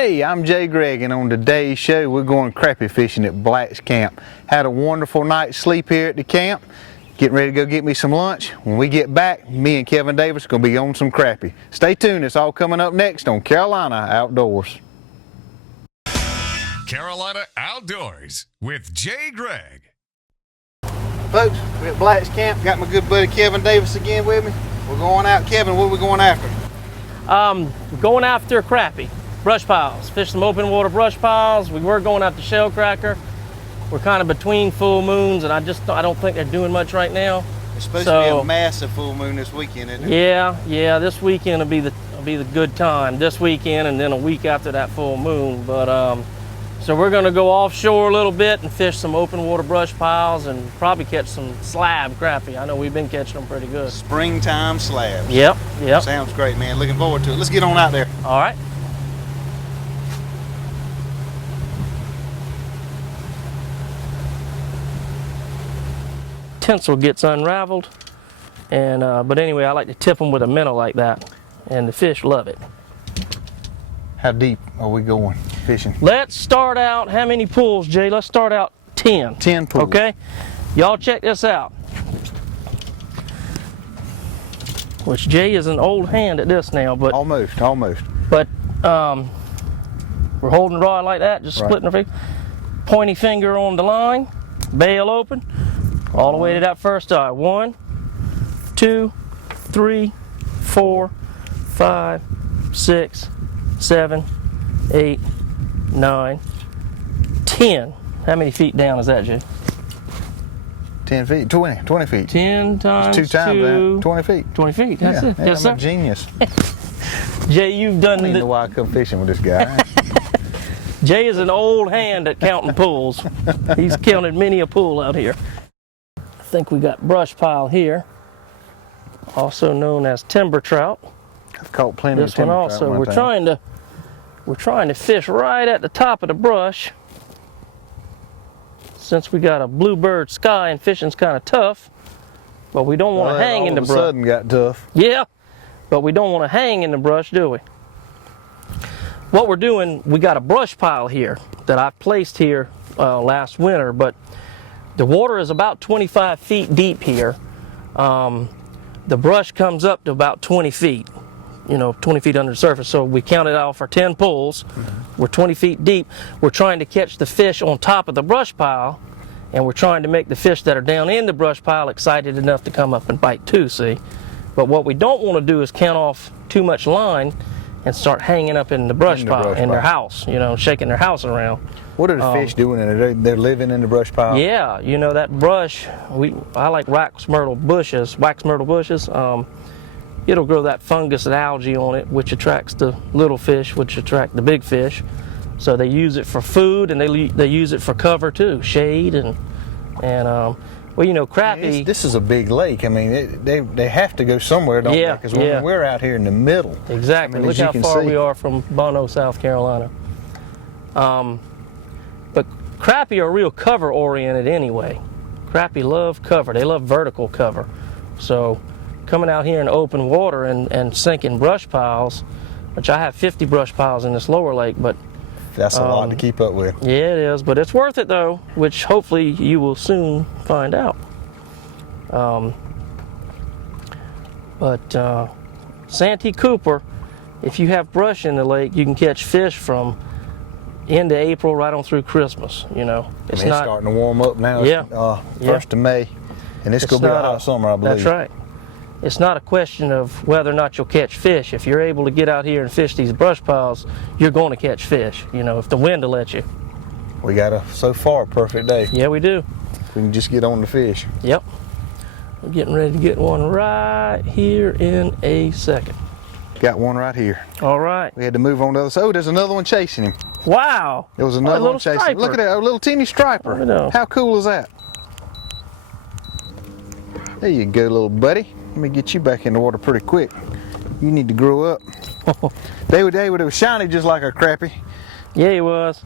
Hey, I'm Jay Gregg, and on today's show we're going crappie fishing at Black's Camp. Had a wonderful night's sleep here at the camp. Getting ready to go get me some lunch. When we get back, me and Kevin Davis are going to be on some crappie. Stay tuned, it's all coming up next on Carolina Outdoors. Carolina Outdoors with Jay Gregg. Folks, we're at Black's Camp. Got my good buddy Kevin Davis again with me. We're going out. Kevin, what are we going after? Going after crappie. Brush piles, fish some open water brush piles. We were going after shell cracker. We're kind of between full moons, and I don't think they're doing much right now. It's supposed to be a massive full moon this weekend, isn't it? Yeah. This weekend will be the good time. This weekend, and then a week after that full moon. But so we're going to go offshore a little bit and fish some open water brush piles, and probably catch some slab crappie. I know we've been catching them pretty good. Springtime slabs. Yep. Sounds great, man. Looking forward to it. Let's get on out there. All right. Tinsel gets unraveled, and but anyway, I like to tip them with a minnow like that, and the fish love it. How deep are we going fishing? Let's start out, how many pulls, Jay? Let's start out 10. 10 pulls. Okay? Y'all check this out. Which Jay is an old hand at this now, but Almost. But we're holding the rod like that, just splitting our finger. Pointy finger on the line, bail open, all the way to that first eye. 1, 2, 3, 4, 5, 6, 7, 8, 9, 10. How many feet down is that, Jay? 10 feet, 20 feet. 10 times 2 times 2. that, 20 feet. 20 feet, that's it. Yes, I'm sir. a genius. Jay, you've done I don't know why I come fishing with this guy. Jay is an old hand at counting pulls. He's counted many a pull out here. I think we got brush pile here, also known as timber trout. I've caught plenty of This one timber also. trout We're trying to fish right at the top of the brush. Since we got a bluebird sky and fishing's kind of tough, but we don't want to hang in the brush. All of a sudden got tough. Yeah, but we don't want to hang in the brush, do we? What we're doing, we got a brush pile here that I placed here last winter, but the water is about 25 feet deep here. The brush comes up to about 20 feet, 20 feet under the surface. So we counted out for 10 pulls. We're 20 feet deep. We're trying to catch the fish on top of the brush pile, and we're trying to make the fish that are down in the brush pile excited enough to come up and bite too, see? But what we don't want to do is count off too much line and start hanging up in the brush pile, in their house, shaking their house around. What are the fish doing in it? They're living in the brush pile? Yeah, that brush, I like wax myrtle bushes. It'll grow that fungus and algae on it, which attracts the little fish, which attract the big fish. So they use it for food, and they use it for cover too, shade, and crappie. This is a big lake. I mean, they have to go somewhere, don't they? Because we're out here in the middle. Exactly. Look how far we are from Bono, South Carolina. But crappie are real cover oriented anyway. Crappie love cover. They love vertical cover. So coming out here in open water and sinking brush piles, which I have 50 brush piles in this lower lake, but that's a lot to keep up with. Yeah, it is, but it's worth it though, which hopefully you will soon find out. Santee Cooper, if you have brush in the lake, you can catch fish from into April right on through Christmas. It's starting to warm up now. Yeah. First of May, and it's going to be a hot summer, I believe. That's right. It's not a question of whether or not you'll catch fish. If you're able to get out here and fish these brush piles, you're going to catch fish, if the wind will let you. We got so far, perfect day. Yeah, we do. We can just get on the fish. Yep. We're getting ready to get one right here in a second. Got one right here. All right. We had to move on to the other side. Oh, there's another one chasing him. Wow. There was another one chasing him. Look at that, a little teeny striper. I know. How cool is that? There you go, little buddy. Let me get you back in the water pretty quick. You need to grow up. They were shiny just like a crappie. Yeah, he was.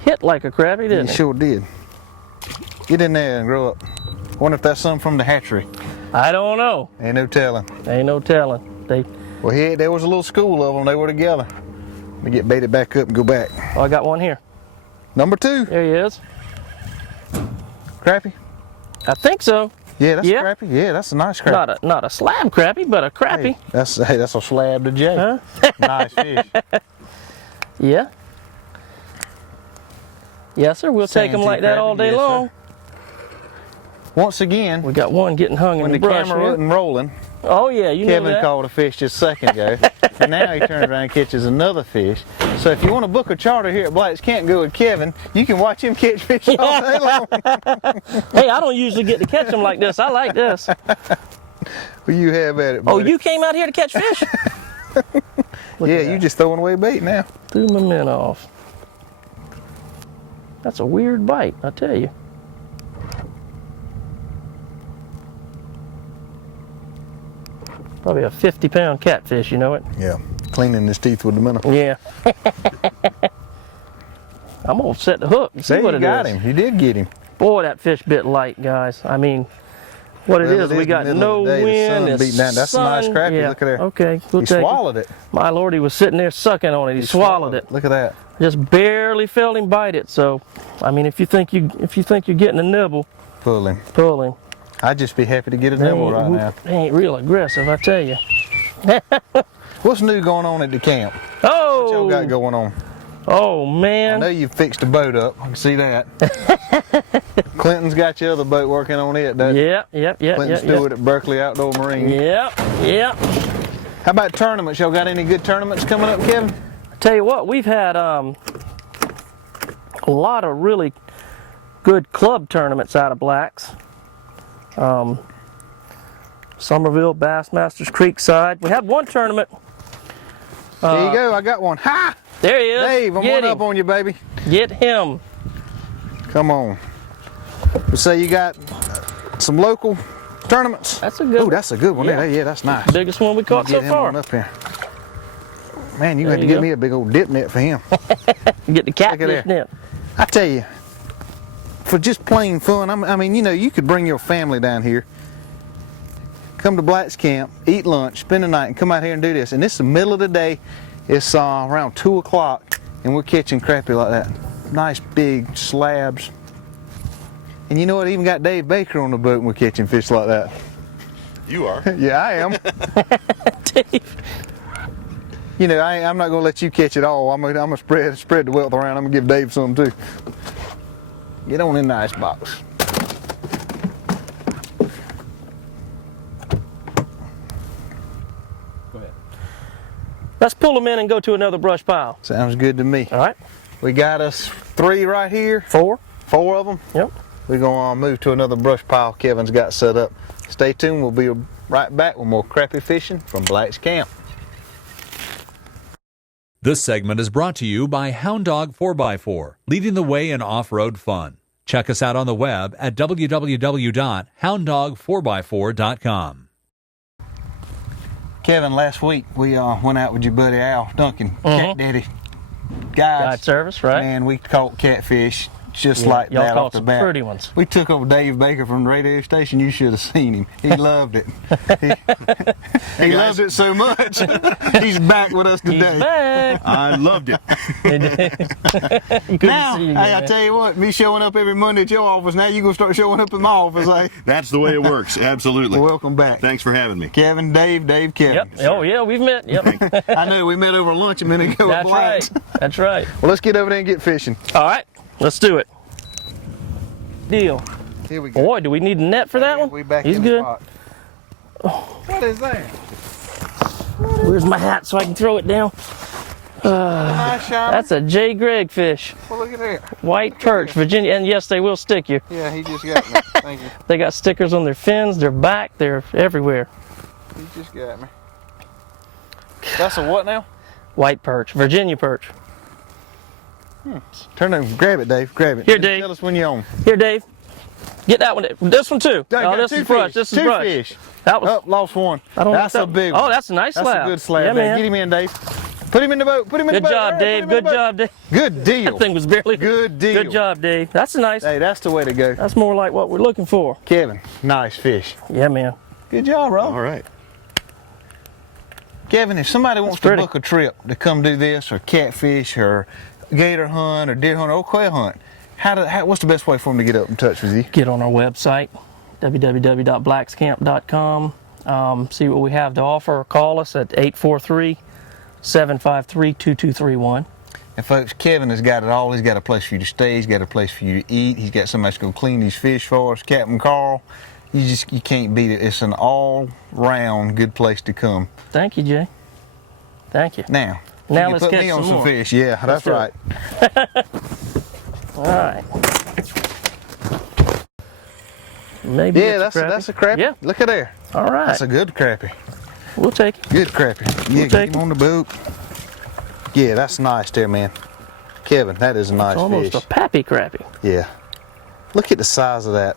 Hit like a crappie, didn't he? He sure did. Get in there and grow up. Wonder if that's something from the hatchery. I don't know. Ain't no telling. Ain't no telling. Well, there was a little school of them. They were together. Let me get baited back up and go back. Oh, I got one here. Number 2. There he is. Crappie? I think so. Yeah, that's Yeah. a crappie. Yeah, that's a nice crappie. Not a slab crappie, but a crappie. Hey, that's a slab to Jay. Huh? Nice fish. Yeah. Yes, sir. We'll take them Santee like that all crappie, day yes, long. sir. Once again, We got one getting hung in when the the brush camera here. wasn't rolling, Oh yeah, you know Kevin that. caught a fish just a second ago, and now he turns around and catches another fish. So if you want to book a charter here at Black's Camp, go with Kevin. You can watch him catch fish all day long. Hey, I don't usually get to catch them like this. I like this. Well, you have at it, Oh, buddy. you came out here to catch fish? Look Yeah, at you that. just throwing away bait now. Threw my min off. That's a weird bite, I tell you. Probably a 50-pound catfish, you know it? Yeah, cleaning his teeth with the minnow. Yeah. I'm gonna set the hook and see Say what you it got is. him. You did get him. Boy, that fish bit light, guys. I mean, what Well, it is, it we is got the middle no of the day, the wind. sun it's beating down. That's a nice sun. crappie. Yeah. Look at there. Okay, we'll He take swallowed it. My lord, he was sitting there sucking on it. He swallowed it. Look at that. Just barely felt him bite it. So, I mean, if you think you're getting a nibble, Pull him. pull him. I'd just be happy to get a nibble right now. They ain't real aggressive, I tell you. What's new going on at the camp? Oh, What y'all got going on? oh I man. know you fixed the boat up. I can see that. Clinton's got your other boat working on it, doesn't he? Yep. Clinton Stewart at Berkeley Outdoor Marine. Yep. How about tournaments? Y'all got any good tournaments coming up, Kevin? Tell you what, we've had a lot of really good club tournaments out of Blacks. Somerville, Bassmasters, Creekside. We had one tournament. There you go. I got one. Ha! There he is. Dave, I'm Get one him. up on you, baby. Get him. Come on. So you got some local tournaments? That's a good Oh, one. that's a good one. Yeah. Yeah, that's nice. Biggest one we caught Get so him far. one up here. Man, you There had to you get go. me a big old dip net for him. Get the catfish there. net. I tell you, for just plain fun, I mean, you know, you could bring your family down here, come to Black's Camp, eat lunch, spend the night, and come out here and do this. And it's the middle of the day. It's around 2 o'clock, and we're catching crappie like that. Nice big slabs. And you know what? I even got Dave Baker on the boat, and we're catching fish like that. You are. Yeah, I am. You know, I'm not going to let you catch it all. I'm gonna spread the wealth around. I'm gonna give Dave some too. Get on in the ice box. Go ahead. Let's pull them in and go to another brush pile. Sounds good to me. All right. We got us 3 right here. 4. 4 of them. Yep. We're gonna move to another brush pile Kevin's got set up. Stay tuned. We'll be right back with more crappie fishing from Black's Camp. This segment is brought to you by Hound Dog 4x4, leading the way in off-road fun. Check us out on the web at www.hounddog4x4.com. Kevin, last week we went out with your buddy Al Duncan, Cat Daddy Guide guys. service, right? Man, we caught catfish just Yeah, like y'all that caught off the some bat. pretty ones. We took over Dave Baker from the radio station. You should have seen him. He loved it. He loved it so much. He's back with us He's today. back. I loved it. Good Now, to see you, hey, I man. tell you what, me showing up every Monday at your office, now you gonna start showing up at my office, eh? That's the way it works. Absolutely. Welcome back. Thanks for having me. Kevin, Dave, Kevin. Yep. Oh yeah, we've met. Yep. I know, we met over lunch a minute ago at That's Black's. right. That's right. Well, let's get over there and get fishing. All right. Let's do it. Deal. Here we go. Boy, do we need a net for that one? We back He's in good. the spot. What is that? Where's my hat so I can throw it down? Nice shiner. That's a J. Gregg fish. Well, look at that. White perch, Virginia. And yes, they will stick you. Yeah, he just got me. Thank you. They got stickers on their fins, their back, they're everywhere. He just got me. That's a what now? White perch, Virginia perch. Turn over. Grab it, Dave. Grab it. Here, Just Dave. Tell us when you're on. Here, Dave. Get that one. This one too. Dave, Oh, got this 2 is brush. fish. This is 2 brush. fish. That was. Oh, lost one. I don't know That's if a that- big one. Oh, that's a nice That's slab. a good slab. Yeah, man. Get him in, Dave. Put him in the boat. Put him in Good the boat. job, Hey, Dave. put him in Good the boat. job, Dave. Good deal. That thing was barely. Good deal. Good job, Dave. That's nice. Hey, that's the way to go. That's more like what we're looking for. Kevin, nice fish. Yeah, man. Good job, bro. All right. Kevin, if somebody wants to pretty. book a trip to come do this, or catfish, or gator hunt, or deer hunt, or quail hunt, what's the best way for them to get up in touch with you? Get on our website, www.blackscamp.com. See what we have to offer, or call us at 843-753-2231. And folks, Kevin has got it all. He's got a place for you to stay. He's got a place for you to eat. He's got somebody that's going to clean these fish for us. Captain Carl, you can't beat it. It's an all-round good place to come. Thank you, Jay. Thank you. Now Let's put catch me on some more. fish. Yeah, that's do it. right. All right. Maybe Yeah, it's that's a crappie. Yeah. Look at there. All right. That's a good crappie. We'll take it. Good crappie. Yeah, take get him it. on the boat. Yeah, that's nice there, man. Kevin, that is a nice It's almost fish. a pappy crappie. Yeah. Look at the size of that.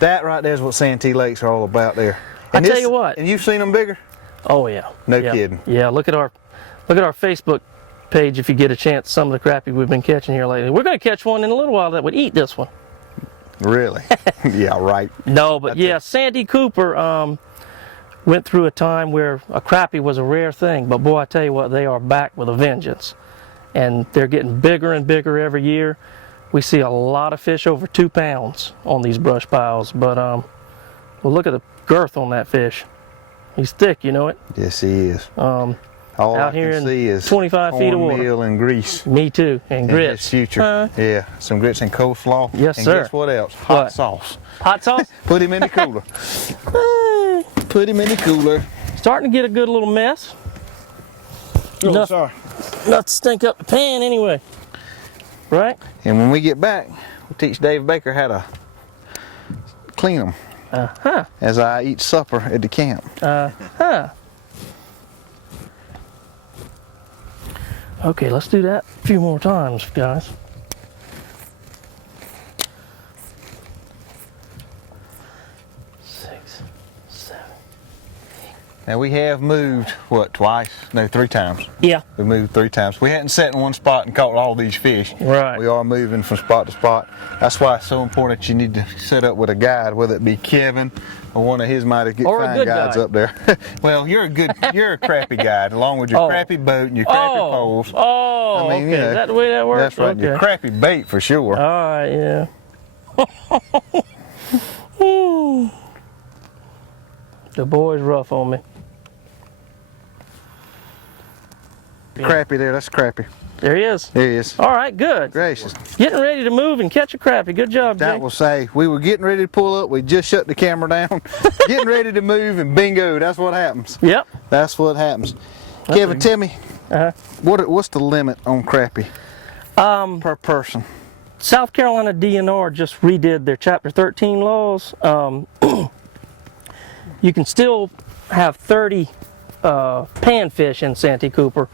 That right there is what Santee Lakes are all about there. And tell you what. And you've seen them bigger? Oh yeah. No Yeah. kidding. Yeah. Look at our Facebook page if you get a chance. Some of the crappie we've been catching here lately. We're going to catch one in a little while that would eat this one. Really? Yeah, right. No, but yeah, Santee Cooper went through a time where a crappie was a rare thing. But boy, I tell you what, they are back with a vengeance, and they're getting bigger and bigger every year. We see a lot of fish over 2 pounds on these brush piles. But well, look at the girth on that fish. He's thick, you know it. Yes, he is. All out I here can in see is 25 feet of water. cornmeal and grease. Me too, and In grits. his future. Yeah, some grits and coleslaw. Yes, and sir. guess what else? Hot What? sauce. Hot sauce. Put him in the cooler. Put him in the cooler. Starting to get a good little mess. Oh, Enough- sorry. Not to stink up the pan anyway. Right? And when we get back, we'll teach Dave Baker how to clean them as I eat supper at the camp. Okay, let's do that a few more times, guys. Six, 7. Now we have moved, what, twice? No, 3 times. Yeah. We moved 3 times. We hadn't sat in one spot and caught all these fish. Right. We are moving from spot to spot. That's why it's so important that you need to set up with a guide, whether it be Kevin or one of his mighty good Or a fine good guides guide. up there. Well, you're a crappie guide, along with your Oh. crappie boat and your crappie poles. Oh, I mean, okay. you know, Is that the way that works? That's right. Okay. Your crappie bait for sure. All right, yeah. The boy's rough on me. Crappie there, that's crappie. There he is. There he is. All right, good. Gracious. Getting ready to move and catch a crappie. Good job, That Jay. will say, we were getting ready to pull up, we just shut the camera down, getting ready to move, and bingo, that's what happens. Yep. That's what happens. Kevin, tell me, what's the limit on crappie per person? South Carolina DNR just redid their Chapter 13 laws. You can still have 30 panfish in Santee Cooper,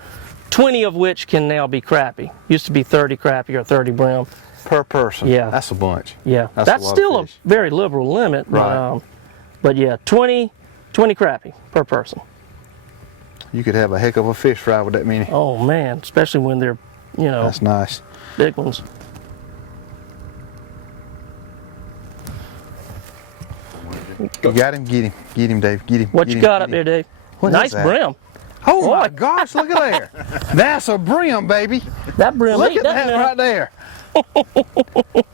20 of which can now be crappie. Used to be 30 crappie or 30 brim. Per person? Yeah. That's a bunch. Yeah, That's that's a lot of still a fish. very liberal limit. Right. But yeah, 20 crappie per person. You could have a heck of a fish fry with that many. Oh man, especially when they're, That's nice. big ones. You got him? Get him. Get him, Dave. Get him. What get you him, got get up there, him. Dave? What is Nice that? brim. Oh my Boy. gosh, look at there. That's a brim, baby. That brim Look ain't at that now. right there.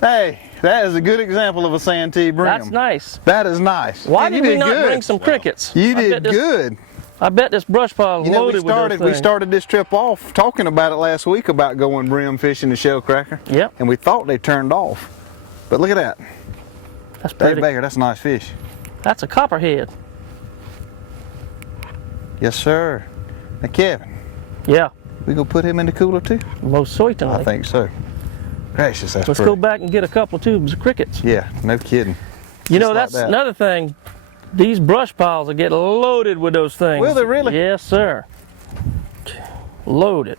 Hey, that is a good example of a Santee brim. That's nice. That is nice. Why And you did we did not good. bring some crickets? You I did bet this- good. I bet this brush pile is You know, loaded with those we things. started this trip off talking about it last week about going brim fishing the shell cracker. Yep. And we thought they turned off. But look at that. That's Dave pretty. Baker, that's a nice fish. That's a copperhead. Yes, sir. Now, Kevin, Yeah, we gonna put him in the cooler too? most certainly. I think so. Gracious, that's Let's pretty. go back and get a couple tubes of crickets. Yeah, no kidding. You know, Just like that's that. another thing. These brush piles will get loaded with those things. Will they really? Yes, sir. Loaded.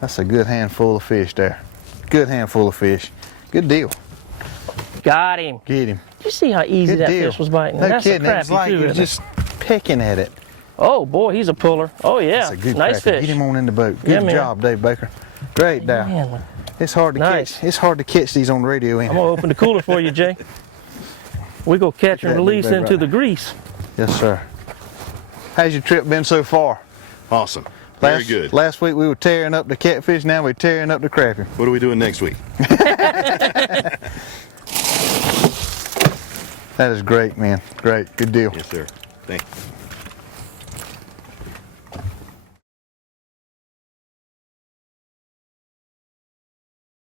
That's a good handful of fish there. Good handful of fish. Good deal. Got him. Get him. Did you see how easy Good that deal. fish was biting? No That's kidding. a It's crappie like too, you're isn't it? just pecking at it. Oh boy, he's a puller. Oh yeah, That's a good nice crappie. fish. Get him on in the boat. Yeah, Good man. job, Dave Baker. Great down. Man, It's hard to Nice. catch. It's hard to catch these on the radio. Ain't I'm it? gonna open the cooler for you, Jay. We go catch and Look at that big release bait into right the grease. Yes, sir. How's your trip been so far? Awesome. Very good. Last week we were tearing up the catfish, now we're tearing up the crappie. What are we doing next week? That is great, man. Great. Good deal. Yes, sir. Thank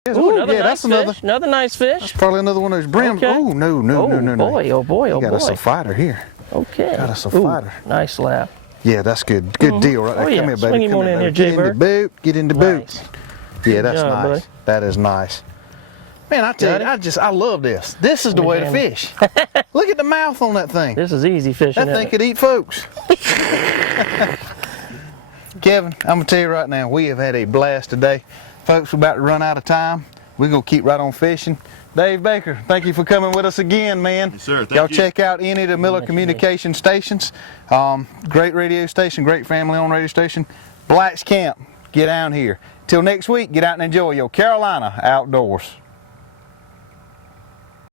you. Ooh, another yeah, nice that's fish. Another nice fish. probably another one of those brims. Okay. Oh, no, no, no, no, no. Boy, oh boy, oh Got boy. us a fighter here. Okay. Got us a Ooh, fighter. nice lap. Yeah, that's good. Good deal right there. Oh, yeah. Come here, baby. Swing him Come on in here, baby. Get in the Jaybird. boot. Get in the boot. Nice. Yeah, that's job, nice. buddy. That is nice. Man, I tell you, I love this. This is the way to fish. Look at the mouth on that thing. This is easy fishing. That thing could eat folks. Kevin, I'm going to tell you right now, we have had a blast today. Folks, we're about to run out of time. We're going to keep right on fishing. Dave Baker, thank you for coming with us again, man. Yes, sir. Thank Y'all you. check out any of the Miller communication stations. Great radio station, great family-owned radio station. Black's Camp, get down here. Till next week, get out and enjoy your Carolina outdoors.